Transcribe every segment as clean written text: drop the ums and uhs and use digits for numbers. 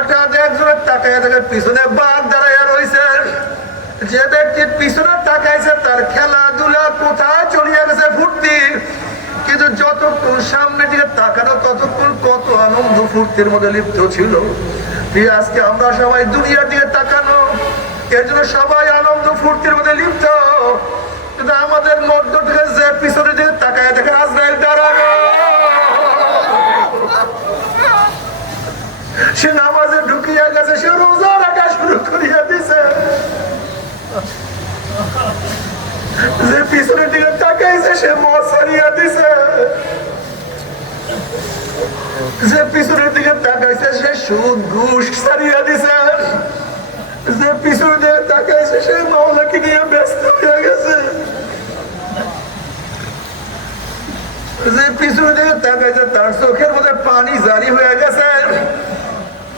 হঠাৎ একজনের তাকায় দেখে পিছনে বাঘ দাঁড়াইয়া রয়েছে। যে ব্যক্তির পিছনে তাকাইছে তার খেলাধুলা কোথায় চলিয়ে গেছে ফুর্তি, কিন্তু যতক্ষণ সামনের দিকে তাকানো ততক্ষণ কত আনন্দ ফুর্তির মধ্যে লিপ্ত ছিল। আজকে আমরা সবাই দুনিয়ার দিকে তাকানো, এর জন্য সবাই আনন্দ ফুর্তির মধ্যে লিপ্ত, কিন্তু আমাদের মধ্য থেকে যে পিছনের দিকে তাকায় দেখে আজরাইল দাঁড়ানো, সে নামাজে ঢুকিয়া গেছে, সে রোজা রাখা শুরু করিয়া দিছে। যে পিছনের দিকে তাকাইছে সে মদ ছাড়িয়া দিছে, যে পিছনের দিকে তাকাইছে সে সুদ ঘুষ ছাড়িয়া দিছে, যে পিছনের দিকে তাকাইছে সে মাওলাকে নিয়ে ব্যস্ত হয়ে গেছে, যে পিছনের দিকে তাকাইছে তার চোখের মধ্যে পানি জারি হয়ে গেছে,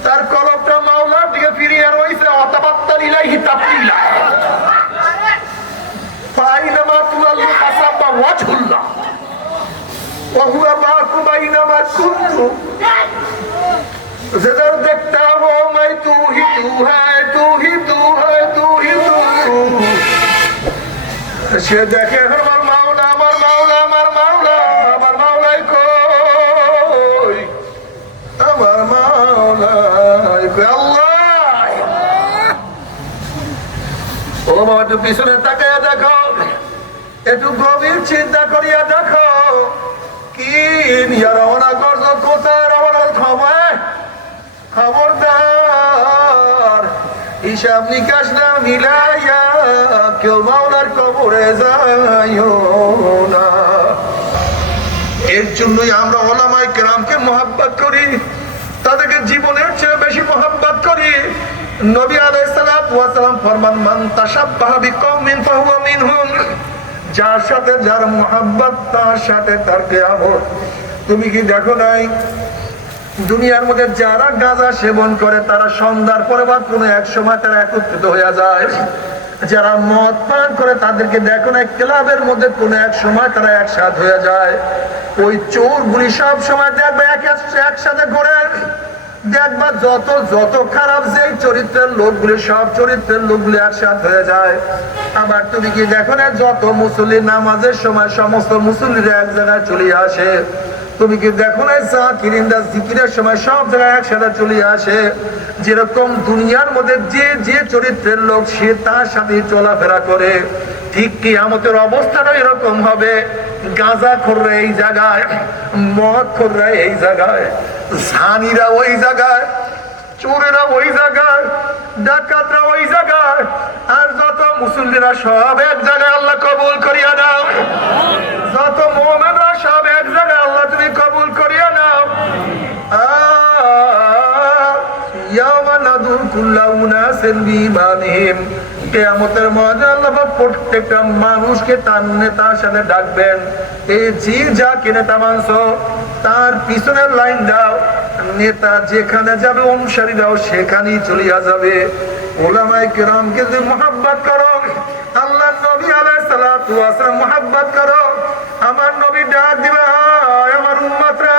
তার কলবটা মাওলার দিকে ফিরিয়ে রয়েছে। অতাবাত্তাল ইলাইহি তাবতিলা, ফাইনামা তুআল্লু ফাসাম্মা ওয়াজহুল্লাহ ওয়া হুয়া মাআকুম আইনামা কুনতুম। जिधर देखता हो मैं तू ही तू है, तू ही तू है, तू ही तू। সে দেখে আমার মাওলা, আমার মাওলা, আমার মাওলা, আমার মাওলাই কই, আমার মাওলাই কই। আল্লাহ, ও বাবা একটু পিছনে তাকায়া দেখো, একটু গভীর চিন্তা করিয়া দেখো, কি নিয়ে রওনা করছো, কোথায় রওনা খবর? খবরদার হিসাব নিকাশ না মিলাইয়া কেউ মাওলার কবরে যাইও না। এর জন্যই আমরা উলামায়ে কেরামকে মুহাব্বত করি, তাদেরকে জীবনের চেয়ে বেশি মুহাব্বত করি। নবী আলাইহিস সালাতু ওয়াস সালাম ফরমান, মান তাশাব্বাহা বিকওমিন ফাহুয়া মিনহুম। যার সাথে যার মুহাব্বত তার সাথে তার কিয়ামত। তুমি কি দেখো নাই দুনিয়ার মধ্যে যারা গাঁজা সেবন করে তারা সন্ধ্যার পরে বা কোনো এক সময় তারা একত্রিত হয়ে যায়, যারা মদ পান করে তাদেরকে দেখো না ক্লাবের মধ্যে কোনো এক সময় তারা একসাথ হয়ে যায়। ওই চোরগুলি সব সময় দেখবে একসাথে ঘোরে, দেখবা যত যত খারাপ যে চরিত্রের লোকগুলি সব চরিত্রের লোকগুলি একসাথ হয়ে যায়। আবার তুমি কি দেখো না যত মুসল্লি নামাজের সময় সমস্ত মুসল্লিরা এক জায়গায় চলে আসে, তুমি কি দেখো না জাকিরিনরা জিকিরের সময় সব জায়গায় একসাথে চলে আসে। যেরকম দুনিয়ার মধ্যে যে যে চরিত্রের লোক সে তার সাথে চলাফেরা করে, ঠিক কিয়ামতের অবস্থাটা এরকম হবে। গাঁজাখোররা এই জায়গায়, মদখোররা এই জায়গায়, ঝানিরা ওই জায়গায়, চোরেরা ওই জায়গায়, ডাকাতরা ওই জায়গায়, আর যত মুসল্লিরা সব এক জায়গায়। আল্লাহ কবুল করিয়া নাও। যত মুমিনরা সব এক জায়গায়, আল্লাহ তুমি কবুল করিয়া নাও। ইয়াওমা নাদু কুল্লা উনাসিন বিইমানিহিম। কিয়ামতের ময়দানে আল্লাহ প্রত্যেকটা মানুষকে তার নেতার সাথে ডাকবেন। এই যে যা নেতা মানছো তার পিছনের লাইন দাও, নেতা যেখানে যাবে অনুসারীরাও সেখানেই চলিয়া যাবে। উলামায়ে কেরামকে যদি মুহাব্বত করো, আল্লাহর নবী আলাইহিস সালাতু ওয়াস সালাম মুহাব্বত করো, আমার নবী ডাক দিবে, আমার উম্মতরা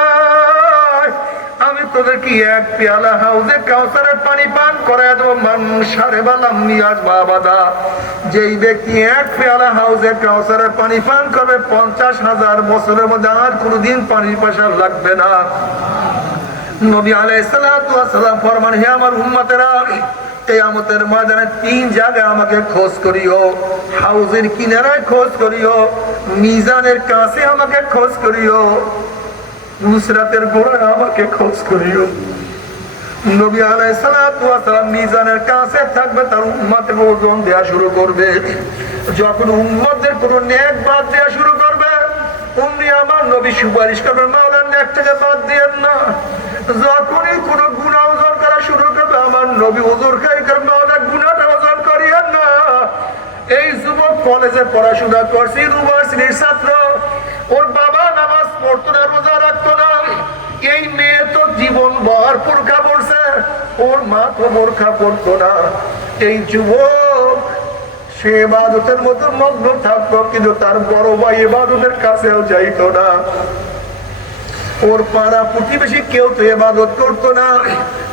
আমি তোদেরকে এক পেয়ালা হাউজে কাউসারের পানি পান করায় দেবো। মান শারিবা লাম ইয়াজমা আবাদা। যেই ব্যক্তি এক পেয়ালা হাউজে কাউসারের পানি পান করবে 50,000 বছরের মধ্যে আর কোনোদিন পানির পিপাসা লাগবে না। নবী আলাইহিস সালাতু ওয়াস সালাম ফরমান, হে আমার উম্মতেরা, কিয়ামতের ময়দানে 3 জায়গায় আমাকে খোঁজ করিও। হাউজের কিনারায় খোঁজ করিও, মিজানের কাছে আমাকে খোঁজ করিও, নুসরাতের গোড়ায় আমাকে খোঁজ করিও। নবী আলাইহিস সালাতু ওয়াস সালাম মিজানের কাছে থাকবে, তার উম্মতের ওজন দেয়া শুরু করবে। যখন উম্মতের কোনো নেক বাদ দেয়া শুরু করবে, উনি আমার নবী সুপারিশ করবেন, মাওলানা নেকটাকে বাদ দিয়েন না। যখনই কোনো গুনাহ ওজন করা শুরু করবে, আমার নবী ওজর খাই করবে, মাওলানা গুনাহটা ওজন করিয়েন না। এই যুবক কলেজে পড়াশোনা করছে, ইউনিভার্সিটির ছাত্র, ওর বাবা নামাজ পড়তো না, রোজা রাখতো না। এই মেয়ে তো জীবন ভর বোরখা পড়ছে, ওর মা তো বোরখা পড়তো না। এই যুবক সে ইবাদতের মতো মগ্ন থাকতো, কিন্তু তার বড় ভাই ইবাদতের কাছেও যাইতো না। ওর পাড়া প্রতিবেশী কেউ তো ইবাদত করতো না,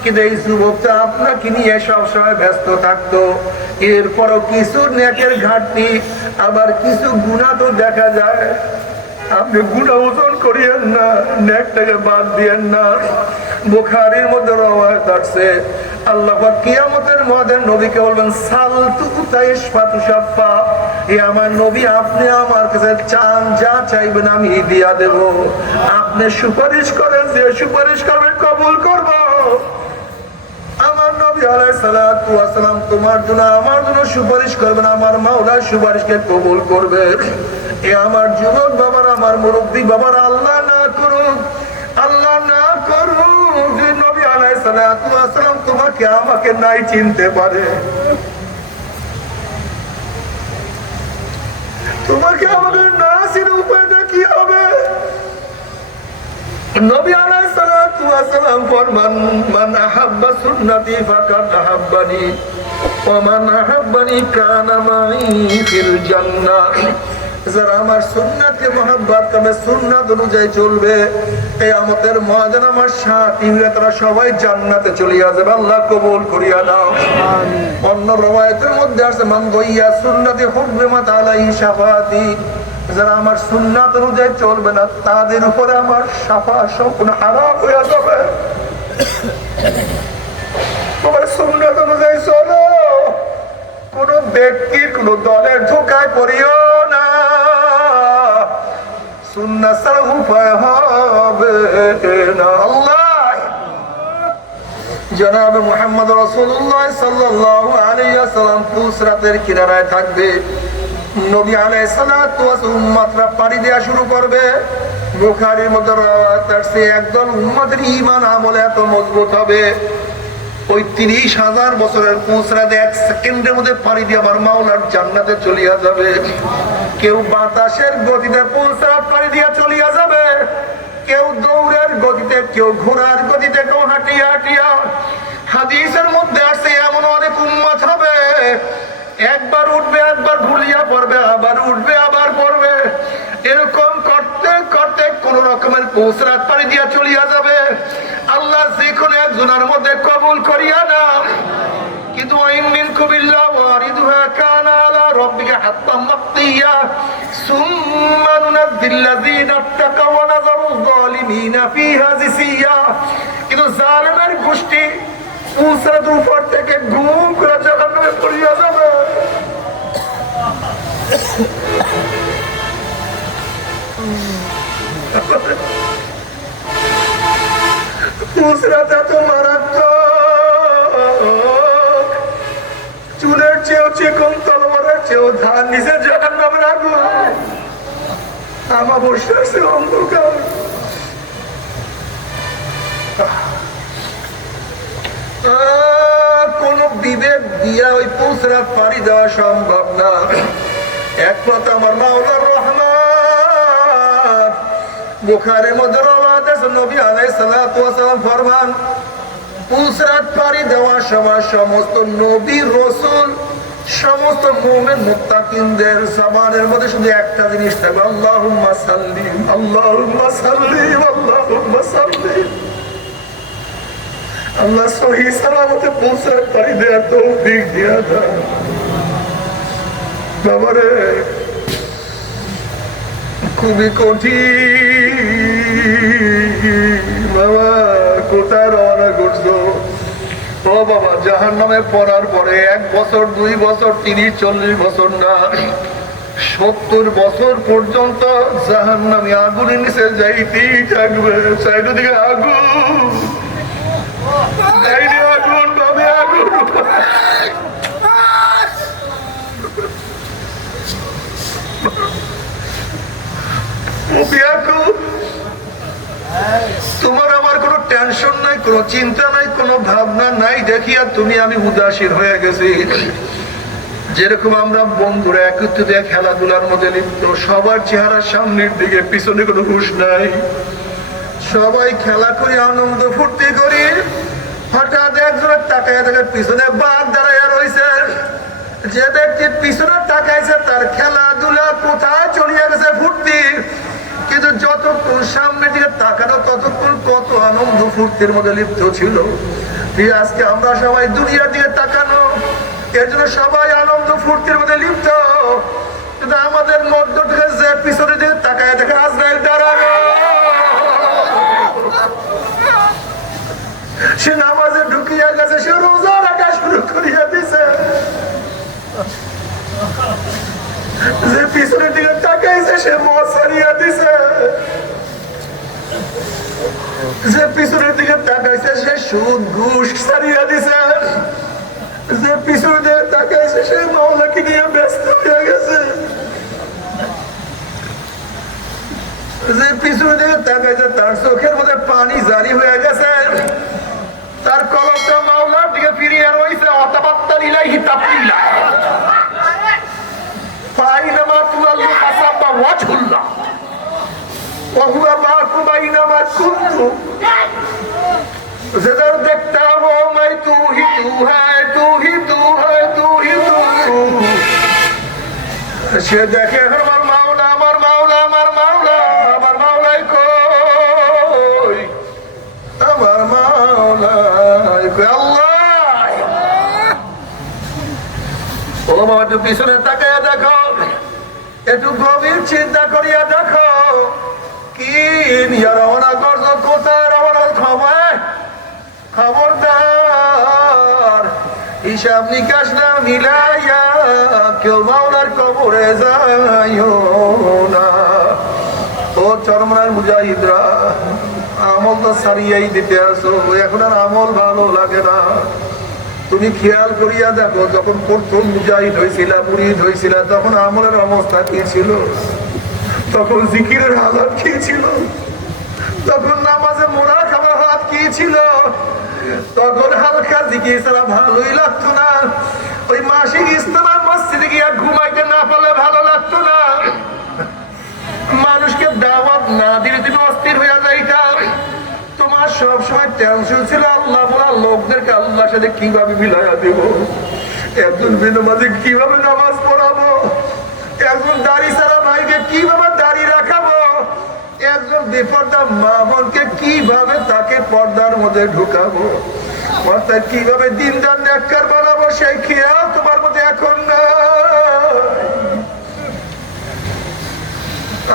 কিন্তু এই যুবকটা আপনাকে নিয়ে সবসময় ব্যস্ত থাকতো। এরপরও কিছু নেকের ঘাটতি, আবার কিছু গুনাহ তো দেখা যায়। আপনি গুনাহ ওজন করিয়েন না, নেকটাকে বাদ দিয়েন না। বুখারীর মধ্যে রওয়ায়াত আছে, আল্লাহ পাক কিয়ামতের ময়দানে নবীকে বলবেন, সালতু তাইশফাতু শাফা, হে আমার নবী, আপনি আমার কাছে চান, যা চাইবেন আমি দিয়া দেব। আপনি সুপারিশ করেন, যে সুপারিশ করবেন কবুল করব। আমার নবী আলাইহিস সালাতু ওয়াস সালাম তোমার জন্য আমার জন্য সুপারিশ করবেন, আমার মাওলা সুপারিশকে কবুল করবে। এ আমার যুবক বাবার, আমার মুরব্বী বাবার, আল্লাহ না করুক, আল্লাহ না করুক যে নবী আলাইহিস সালাতু ওয়াস সালাম তোমাকে আমাকে নাই চিনতে পারে, তোমাকে আমাদের না চিনে উপায়টা কি হবে? নবী আলাইহিস সালাতু ওয়াস সালাম ফরমান, মান আহাব্বা সুন্নতি ফাকাদ আহাব্বানি ওয়া মান আহাব্বানি কানা মাই ফিল জান্নাহ। যারা আমার সুন্নাতকে মহব্বত করবে, সুন্নাত অনুযায়ী চলবে, কিয়ামতের ময়দানে আমার সাথী হয়ে তারা সবাই জান্নাতে চলিয়া যাবে। আল্লাহ কবুল করিয়া দাও। অন্য রওয়ায়াতের মধ্যে আছে, মান গাইয়া সুন্নতি হুররিমাত আলাইহি শাফাআতি, যারা আমার সুন্নাত অনুযায়ী চলবে না তাদের উপরে আমার শাফাআত সম্পূর্ণ হারাম হয়ে যাবে। তোমার সুন্নাত অনুযায়ী চলো, কোন ব্যক্তির কোন দলের ধোকায় পড়িও না। সুন্নাত ছাড়া উপায় হবে না। আল্লাহ জনাব মুহাম্মদ রাসূলুল্লাহ সাল্লাল্লাহু আলাইহি ওয়াসাল্লাম পুসরাতের কিনারায় থাকবে। নবী আলাইহিস সালাতু ওয়াস উম্মতরা পাড়ি দেওয়া শুরু করবে। বুখারীর মধ্যে রওয়ায়াত আছে, একদল উম্মতের ঈমান আমলে এত মজবুত হবে, ওই ৩০,০০০ বছরের পুসরাতে ১ সেকেন্ডের মধ্যে পাড়ি দিয়ে আমার মাওলার জান্নাতে চলিয়া যাবে। কেউ বাতাসের গতিতে পুসরাত পাড়ি দিয়ে চলিয়া যাবে, কেউ দৌড়ের গতিতে, কেউ ঘোড়ার গতিতে, কেউ হাঁটিয়া হাঁটিয়া। হাদিসের মধ্যে আছে এমন অনেক উম্মত হবে, একবার উঠবে, একবার ভুলিয়া পড়বে, আবার উঠবে, আবার পড়বে। এরকম করতে করতে কোন রকমের পুসরাত পাড়ি দিয়া চলিয়া যাবে। আল্লাহ যে কোনো একজনের মধ্যে কবুল করিয়া না। কিন্তু ওয়াইন মিনকুম ইল্লা ওয়ারিদুহা কানা আলা রাব্বিকা হাত্তাম মাকতিয়া সুম্মা নুনাজ্জিল্লাযীনা তাকাও ওয়া নাযারু যালিমিনা ফীহা জিসিয়া। কিন্তু জালেমের গোষ্ঠী পুসরাতের উপর থেকে ঘুম করে জাহান্নামে পড়িয়া যাবে। পুসরাত এত মারাত্মক, চুলের চেয়েও চিকন, তলোয়ারের চেয়েও ধার, নিচে জাহান্নামের আগুন, আমাবস্যার চেয়ে অন্ধকার। কোন বিবেক দিয়া ওই পুসরাত পাড়ি দেওয়া সম্ভব না। একমাত্র আমার মাওলার রহমত। বুখারীর মধ্যে রওয়ায়াত আছে, নবী আলাইহিস সালাতু ওয়াস সালাম ফরমান, পুসরাত পাড়ি দেওয়ার সময় সমস্ত নবী, রাসূল, সমস্ত মুমিন মুত্তাকিনদের জবানের মধ্যে শুধু একটা জিনিস থাকবে, আল্লাহুম্মা সাল্লি, আল্লাহুম্মা সাল্লি, আল্লাহুম্মা সাল্লি। আল্লাহ সহি সালামতে পুসরাত পাড়ি দেওয়ার তৌফিক দিয়া দাও। বাবারে খুবই কঠিন। বাবা কোথায় রওনা করছো? ও বাবা, জাহান্নামে পড়ার পরে 1 বছর, 2 বছর, 30, 40 বছর না, 70 বছর পর্যন্ত জাহান্নামে আগুনের নিচে যাইতেই থাকবে। চারিদিকে আগুন, আগুন, ভাবে আগুন। তোমার আমার কোনো টেনশন নাই, কোনো চিন্তা নাই, কোনো ভাবনা নাই দেখিয়া তুমি আমি উদাসীন হয়ে গেছি। যেরকম আমরা বন্ধুরা একত্রিত খেলাধুলার মধ্যে লিপ্ত, সবার চেহারা সামনের দিকে, পিছনে কোনো হুঁশ নাই, সবাই খেলা করি, আনন্দ ফুর্তি করি। হঠাৎ একজনের তাকায় দেখে পিছনে বাঘ দাঁড়াইয়া রয়েছে। যে ব্যক্তি পিছনে তাকাইছে তার খেলাধুলা কোথায় চলিয়া গেছে, ফুর্তি। কিন্তু যতক্ষণ সামনের দিকে তাকানো ততক্ষণ কত আনন্দ ফুর্তির মধ্যে লিপ্ত ছিল। আজকে আমরা সবাই দুনিয়ার দিকে তাকানো, এর জন্য সবাই আনন্দ ফুর্তির মধ্যে লিপ্ত, কিন্তু আমাদের মধ্য থেকে যে পিছনের দিকে তাকায় দেখে আজরাইল দাঁড়ানো, সে নামাজে ঢুকিয়া গেছে, সে রোজা রাখা শুরু করিয়া দিছে, যে পিছনের দিকে তাকাইছে সে মদ ছাড়িয়া দিছে, যে পিছনের দিকে তাকাইছে সে সুদ ঘুষ ছাড়িয়া দিছে, যে পিছনের দিকে তাকাইছে সে মাওলাকে নিয়ে ব্যস্ত হয়ে গেছে, যে পিছনের দিকে তাকাইছে তার চোখের মধ্যে পানি জারি হয়ে গেছে, তার কলমটা মাওলার দিকে ফিরিয়ে রয়েছে, অতাবাত্তা ইলাইহি তাবতিলা, ফাইনামা তুআল্লু ফাসাম্মা ওয়াজহুল্লাহ ওয়া হুয়া মাআকুম আইনামা কুনতুম, जिधर देखता हो मैं तू ही तू है, तू ही तू है, तू ही तू। সে দেখে আমার মাওলা, আমার মাওলা, আমার মাওলা, আমার মাওলাই কই, আমার মাওলাই কই, আল্লাহ। ও বাবা, একটু পিছনে তাকাইয়া দেখো, একটু গভীর চিন্তা করিয়া দেখো, কি নিয়ে রওনা করছো, কোথায় রওনা খাবায়? খবরদার হিসাব নিকাশ না মিলাইয়া কেউ মাওলার কবরে যাইও না। ও চরমনার মুজাহিদরা, আমল তো সারিয়াই দিতে আসো, এখন আর আমল ভালো লাগে না। তুমি খেয়াল করিয়া দেখো, যখন প্রথম মুজাহিদ হয়েছিল, মুরিদ হয়েছিল, তখন আমলের অবস্থা কি ছিল? তখন জিকিরের হালাত কি ছিল? তখন নামাজে মোড়া খাবার হাত কি ছিল? তখন হালকা জিকির ছাড়া ভালোই লাগতো না। ওই মাসিক ইস্তেমার মসজিদে গিয়া ঘুমাইতে না পারলে ভালো লাগতো না। মানুষকে দাওয়াত না দিলে তুমি অস্থির হইয়া যাইতা। তোমার সবসময় টেনশন ছিল আল্লাহ বলা লোকদেরকে আল্লাহর সাথে কিভাবে মিলাইয়া দেব, একজন বিনমাজে কিভাবে নামাজ পড়াবো, একজন দাড়ি ছাড়া ভাইকে কিভাবে দাড়ি রাখাবো, একজন বেপর্দা মা বোনকে কিভাবে তাকে পর্দার মধ্যে ঢুকাবো, অর্থাৎ কিভাবে দিনদার নেককার বানাবো, সেই খেয়াল তোমার মধ্যে এখন না।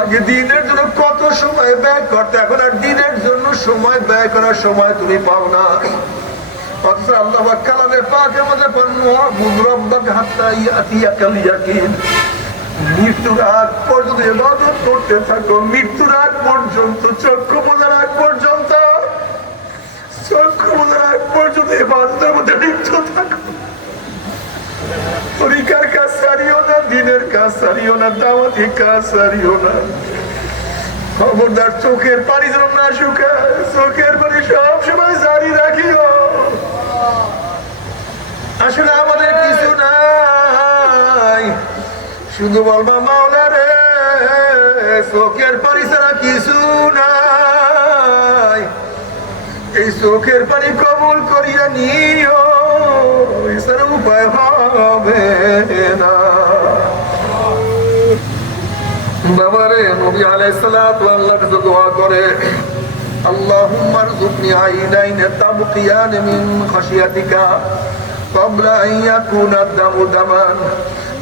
আগে দিনের জন্য কত সময় ব্যয় করতে, এখন আর দিনের জন্য সময় ব্যয় করার সময় তুমি পাও না। অথচ আল্লাহ কালামে পাকের মধ্যে মৃত্যুর আগ পর্যন্ত ইবাদত করতে থাকো, মৃত্যুর আগ পর্যন্ত, চক্ষু বোঝার আগ পর্যন্ত, চক্ষু বোঝার আগ পর্যন্ত ইবাদতের মধ্যে লিপ্ত থাকো। তরিকার কাজ সারিও না, দিনের কাজ সারিও না, দাওয়াতি কাজ সারিও না। খবরদার চোখের পানি যেন না শুকায়, চোখের পানি সব সময় জারি রাখিও। আসলে আমাদের কিছু নাই, শুধু বলবা মাওলা রে, চোখের পানি ছাড়া কিছু নাই। এই চোখের পানি কবুল করিয়া নিও, এছাড়া উপায় হবে না। বাবারে নবী আলাইহিস সালাতু আল্লাহর কাছে দোয়া করে, আল্লাহুম্মা রযুকনি আইনাইন তাবকিয়ান মিন খাশিয়াতিকা ক্বাবলা আন ইয়াকুনা দামু দামান।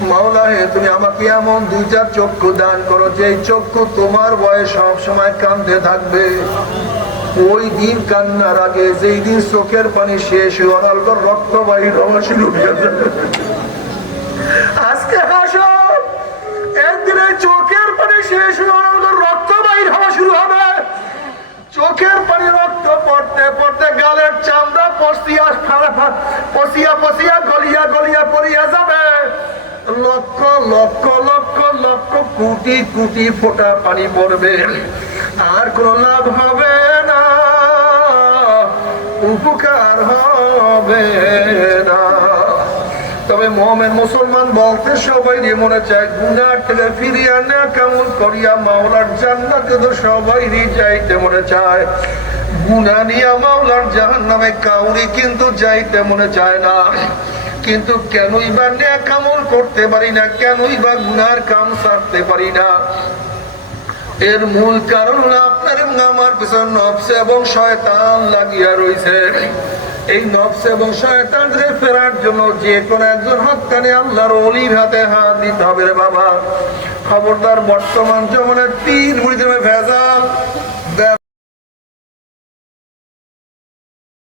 মাওলা হে, তুমি আমাকে এমন দুইটা চক্ষু দান করো, যে চক্ষু তোমার ভয়ে সব সময় কাঁদতে থাকবে। ওই দিন কান্নার আগে, যেই দিন চোখের পানি শেষ অনালগর রক্ত বাহির হওয়া শুরু হয়ে যাবে। আজকে হাসো, একদিনে চোখের পানি শেষ অনালগর রক্ত বাহির হওয়া শুরু হবে। চোখের পানি রক্ত পড়তে পড়তে গালের চামড়া পচিয়া পচিয়া পচিয়া গলিয়া গলিয়া পড়িয়া যাবে। লক্ষ লক্ষ লক্ষ লক্ষ কোটি কোটি ফোঁটা পানি পড়বে, আর কোন লাভ হবে না, উপকার হবে না। তবে মুমিন মুসলমান বলতে সবাই মনে চায়, গুনাহ থেকে ফিরিয়ে নেক আমল করিয়া মাওলার জান্নাতে তো সবাই যাইতে মনে চায়। গুনাহ নিয়ে মাওলার জাহান্নামে কাউরি কিন্তু যাইতে মনে চায় না। কিন্তু কেনই বা নেক আমল করতে পারি না, কেনই বা গুনার কাম ছাড়তে পারি না? এর মূল কারণ হলো আপনার আমার পিছনে নফস এবং শয়তান লাগিয়া রয়েছে। এই নফস এবং শয়তানদের ফেরার জন্য যে কোনো একজন হক্কানি আল্লাহর ওলির হাতে হাত দিতে হবে রে বাবা। খবরদার, বর্তমান জমানায় পীর মুরিদের ভেজাল,